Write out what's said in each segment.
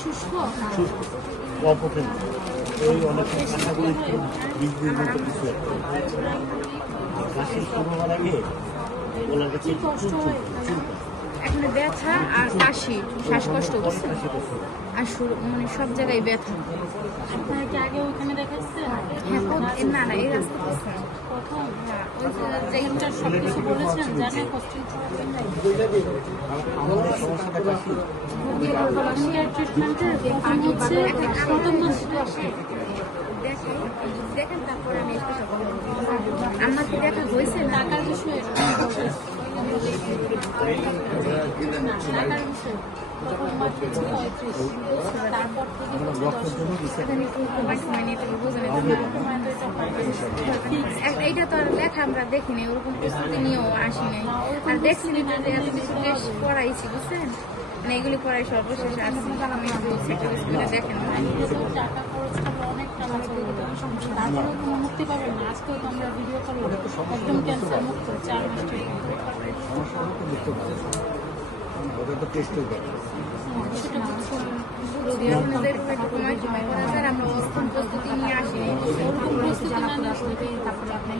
শুষ্ক অপকে ওই অনেক কাঁটাগুলো একটু বীজের মতো কিছু একটা কাশি শুরু হওয়ার আগে ওনার কাছে একটু চুলকা এখন ব্যথা আর কাশি শ্বাসকষ্ট বুঝছেন আর মানে সব জায়গায় ব্যথা। আপনারা কি আগে ওখানে দেখাচ্ছেন? হ্যাঁ না না এই রাস্তা প্রথম ওই যে যেটা সব কিছু বলেছেন জানে কোশ্চেন আমাদের সমস্যাটা কাশি ট্রিটমেন্টের আমি হচ্ছে প্রথম মাস দেখেন তারপরে আমি একটু আমাকে দেখা হয়েছে টাকার বিষয়ে টাকার বিষয়ে প্রথম মাস হচ্ছে 35 তারপর থেকে রক্তের জন্য এইটা তো আর লেখা আমরা দেখিনি, ওরকম প্রস্তুতি নিয়েও আসি নাই আর দেখছি না যে এত কিছু টেস্ট করাইছি বুঝছেন, মানে এগুলি করাই সর্বশেষ আসছি আমি দেখেন টাকা খরচ করলে অনেক টাকা চলে যেত তারপরেও কোনো মুক্তি পাবেন না। আজকেও তো আমরা ভিডিও করলাম একদম ক্যান্সার মুক্ত 4 মাস সমস্যা হলে তো বুঝতে পারে ওটা তো টেস্টের ব্যাপার সেটা বুঝছেন আমরা অষ্টম প্রস্তুতি নিয়ে আসি ওরকম প্রস্তুতি না নিয়ে আসলে তারপরে আপনার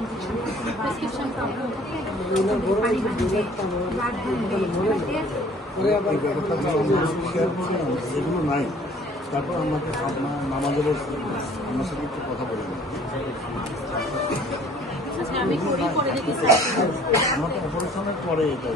প্রেসক্রিপশন প্রবলেম এগুলো নাই। তারপর আমাকে নামাজে বলছে আমার সাথে একটু কথা বলবেন। আমি করি পরে দেখি আমার তো অপারেশনের পরে এটা